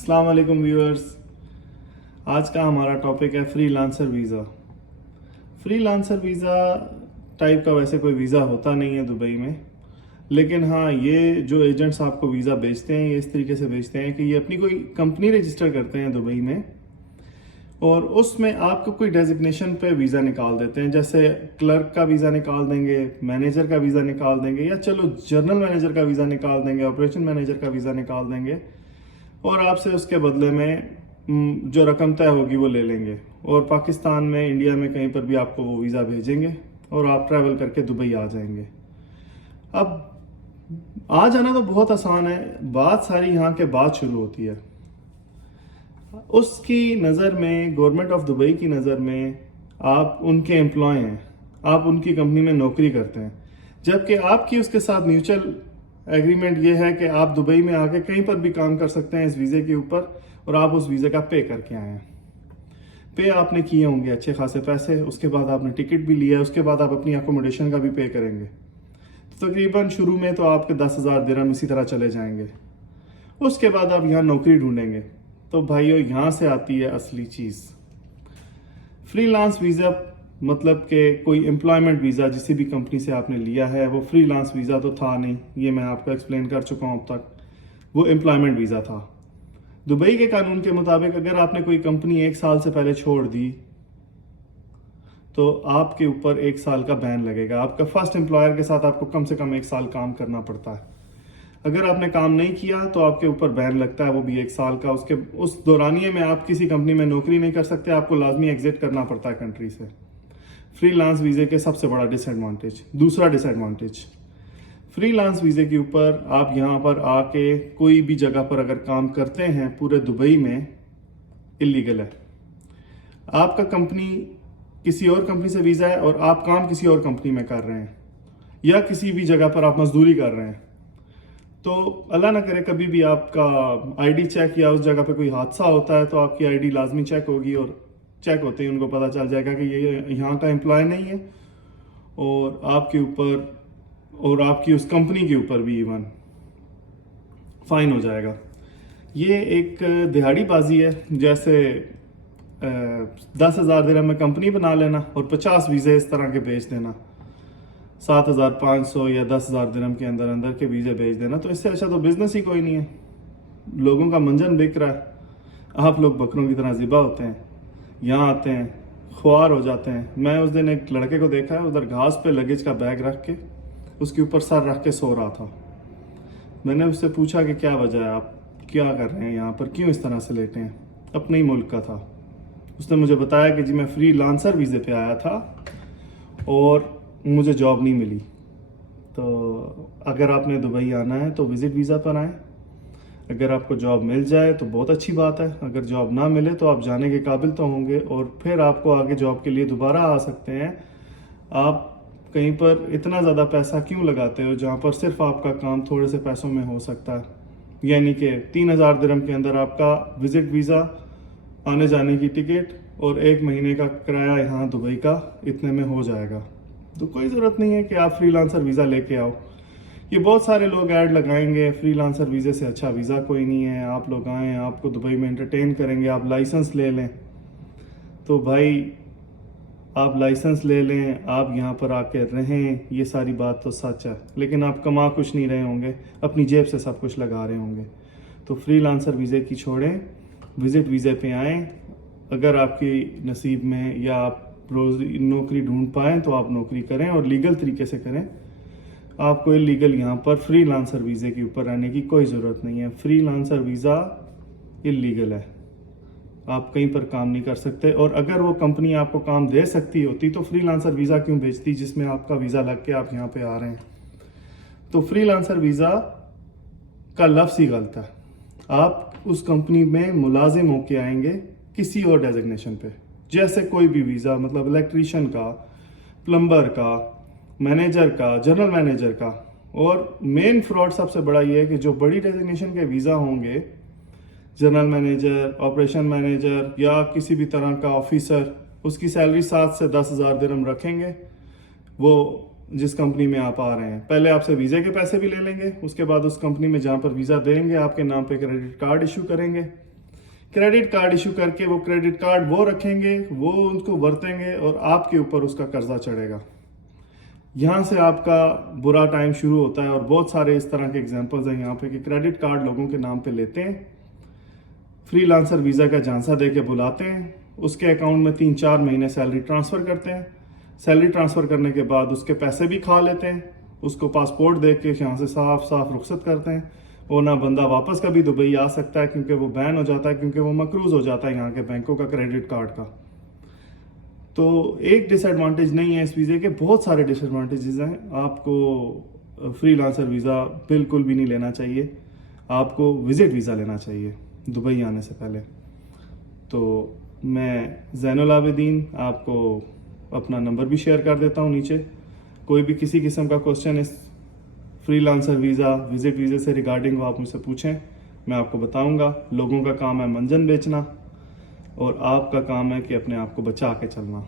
अस्सलाम वालेकुम व्यूअर्स। आज का हमारा टॉपिक है freelancer visa. Freelancer visa type का वैसे कोई वीज़ा होता नहीं है दुबई में, लेकिन हाँ, ये जो एजेंट्स आपको वीज़ा बेचते हैं ये इस तरीके से बेचते हैं कि ये अपनी कोई कंपनी रजिस्टर करते हैं दुबई में और उसमें आपको कोई डेजिग्नेशन पे वीज़ा निकाल देते हैं। जैसे क्लर्क का वीज़ा निकाल देंगे, मैनेजर का वीज़ा निकाल देंगे, या चलो जनरल मैनेजर का वीज़ा निकाल देंगे, ऑपरेशन मैनेजर का वीज़ा निकाल देंगे और आपसे उसके बदले में जो रकम तय होगी वो ले लेंगे और पाकिस्तान में, इंडिया में कहीं पर भी आपको वो वीज़ा भेजेंगे और आप ट्रैवल करके दुबई आ जाएंगे। अब आ जाना तो बहुत आसान है, बात सारी यहाँ के बाद शुरू होती है। उसकी नज़र में, गवर्नमेंट ऑफ दुबई की नज़र में, आप उनके एम्प्लॉय हैं, आप उनकी कंपनी में नौकरी करते हैं, जबकि आपकी उसके साथ म्यूचुअल एग्रीमेंट ये है कि आप दुबई में आके कहीं पर भी काम कर सकते हैं इस वीज़े के ऊपर और आप उस वीज़े का पे करके आए हैं। पे आपने किए होंगे अच्छे खासे पैसे, उसके बाद आपने टिकट भी लिया है, उसके बाद आप अपनी अकोमोडेशन का भी पे करेंगे। तो तकरीबन शुरू में तो आपके 10,000 दिरहम इसी तरह चले जाएंगे। उसके बाद आप यहाँ नौकरी ढूंढेंगे। तो भाइयों, यहाँ से आती है असली चीज़। फ्रीलांस वीज़ा मतलब कि कोई एम्प्लॉयमेंट वीज़ा जिसी भी कंपनी से आपने लिया है, वो फ्रीलांस वीज़ा तो था नहीं, ये मैं आपको एक्सप्लेन कर चुका हूँ अब तक। वो एम्प्लॉयमेंट वीज़ा था। दुबई के कानून के मुताबिक अगर आपने कोई कंपनी 1 साल से पहले छोड़ दी तो आपके ऊपर 1 साल का बैन लगेगा। आपका फर्स्ट एम्प्लॉयर के साथ आपको कम से कम 1 साल काम करना पड़ता है। अगर आपने काम नहीं किया तो आपके ऊपर बैन लगता है, वो भी 1 साल का। उस दौरानिए में आप किसी कंपनी में नौकरी नहीं कर सकते, आपको लाजमी एग्जिट करना पड़ता है कंट्री से। फ्रीलांस वीज़े के सबसे बड़ा डिसएडवांटेज। दूसरा डिसएडवांटेज, फ्रीलांस वीज़े के ऊपर आप यहाँ पर आके कोई भी जगह पर अगर काम करते हैं पूरे दुबई में, इलीगल है। आपका कंपनी किसी और कंपनी से वीज़ा है और आप काम किसी और कंपनी में कर रहे हैं, या किसी भी जगह पर आप मजदूरी कर रहे हैं, तो अल्लाह ना करे कभी भी आपका आईडी चेक या उस जगह पे कोई हादसा होता है तो आपकी आईडी लाजमी चेक होगी और चेक होते ही उनको पता चल जाएगा कि ये यहाँ का एम्प्लॉय नहीं है और आपके ऊपर और आपकी उस कंपनी के ऊपर भी इवन फाइन हो जाएगा। ये एक दिहाड़ी बाजी है, जैसे 10,000 दिरहम में कंपनी बना लेना और 50 वीज़े इस तरह के बेच देना, 7,500 या 10,000 दिरहम के अंदर अंदर के वीज़े बेच देना। तो इससे अच्छा तो बिजनेस ही कोई नहीं है। लोगों का मंजन बिक रहा है, आप लोग बकरों की तरह ज़िबा होते हैं, यहाँ आते हैं, ख्वार हो जाते हैं। मैं उस दिन एक लड़के को देखा है, उधर घास पे लगेज का बैग रख के उसके ऊपर सर रख के सो रहा था। मैंने उससे पूछा कि क्या वजह है, आप क्या कर रहे हैं यहाँ पर, क्यों इस तरह से लेटे हैं? अपने ही मुल्क का था। उसने मुझे बताया कि जी मैं फ्रीलांसर वीज़े पे आया था और मुझे जॉब नहीं मिली। तो अगर आपने दुबई आना है तो विज़िट वीज़ा पर आएँ। अगर आपको जॉब मिल जाए तो बहुत अच्छी बात है, अगर जॉब ना मिले तो आप जाने के काबिल तो होंगे और फिर आपको आगे जॉब के लिए दोबारा आ सकते हैं। आप कहीं पर इतना ज़्यादा पैसा क्यों लगाते हो जहाँ पर सिर्फ आपका काम थोड़े से पैसों में हो सकता है? यानी कि 3,000 दिरहम के अंदर आपका विज़िट वीज़ा, आने जाने की टिकट और 1 महीने का किराया यहाँ दुबई का इतने में हो जाएगा। तो कोई ज़रूरत नहीं है कि आप फ्रीलांसर वीज़ा लेके आओ। ये बहुत सारे लोग ऐड लगाएंगे, फ्रीलांसर वीज़े से अच्छा वीज़ा कोई नहीं है, आप लोग आएँ, आपको दुबई में एंटरटेन करेंगे, आप लाइसेंस ले लें। तो भाई, आप लाइसेंस ले लें, आप यहाँ पर आके रहें, ये सारी बात तो सच है, लेकिन आप कमा कुछ नहीं रहे होंगे, अपनी जेब से सब कुछ लगा रहे होंगे। तो फ्रीलांसर वीज़े की छोड़ें, विज़िट वीज़े पे आएँ। अगर आपकी नसीब में या आप रोज़ नौकरी ढूंढ पाएँ तो आप नौकरी करें और लीगल तरीके से करें। आपको इलीगल यहाँ पर फ्रीलांसर वीज़े के ऊपर रहने की कोई ज़रूरत नहीं है। फ्रीलांसर वीज़ा इलीगल है, आप कहीं पर काम नहीं कर सकते। और अगर वो कंपनी आपको काम दे सकती होती तो फ्रीलांसर वीज़ा क्यों भेजती जिसमें आपका वीज़ा लग के आप यहाँ पे आ रहे हैं? तो फ्रीलांसर वीज़ा का लफ्ज़ ही गलत है। आप उस कंपनी में मुलाजिम होके आएंगे किसी और डेजिग्नेशन पे, जैसे कोई भी वीज़ा, मतलब इलेक्ट्रीशियन का, प्लम्बर का, मैनेजर का, जनरल मैनेजर का। और मेन फ्रॉड सबसे बड़ा ये है कि जो बड़ी डेजिग्नेशन के वीज़ा होंगे, जनरल मैनेजर, ऑपरेशन मैनेजर या किसी भी तरह का ऑफिसर, उसकी सैलरी 7 से 10,000 दिरहम रखेंगे। वो जिस कंपनी में आप आ रहे हैं, पहले आपसे वीज़े के पैसे भी ले लेंगे, उसके बाद उस कंपनी में जहाँ पर वीज़ा देंगे आपके नाम पे क्रेडिट कार्ड इशू करेंगे क्रेडिट कार्ड इशू करके वो क्रेडिट कार्ड वो रखेंगे, वो उनको बरतेंगे और आपके ऊपर उसका कर्जा चढ़ेगा। यहाँ से आपका बुरा टाइम शुरू होता है। और बहुत सारे इस तरह के एग्जांपल्स हैं यहाँ पे कि क्रेडिट कार्ड लोगों के नाम पे लेते हैं, फ्रीलांसर वीज़ा का झांसा दे के बुलाते हैं, उसके अकाउंट में 3-4 महीने सैलरी ट्रांसफ़र करते हैं, सैलरी ट्रांसफ़र करने के बाद उसके पैसे भी खा लेते हैं, उसको पासपोर्ट दे के यहाँ से साफ साफ रुखसत करते हैं। और ना बंदा वापस कभी दुबई आ सकता है क्योंकि वो बैन हो जाता है, क्योंकि वो मकरूज हो जाता है यहाँ के बैंकों का क्रेडिट कार्ड का। तो एक डिसएडवांटेज नहीं है इस वीज़े के, बहुत सारे डिसएडवांटेजेस हैं। आपको फ्रीलांसर वीज़ा बिल्कुल भी नहीं लेना चाहिए, आपको विज़िट वीज़ा लेना चाहिए दुबई आने से पहले। तो मैं ज़ैनुल आबिदीन आपको अपना नंबर भी शेयर कर देता हूँ नीचे। कोई भी किसी किस्म का क्वेश्चन इस फ्रीलांसर वीज़ा विज़िट वीज़े से रिगार्डिंग वो आप मुझसे पूछें, मैं आपको बताऊंगा। लोगों का काम है मंजन बेचना और आपका काम है कि अपने आप को बचा के चलना।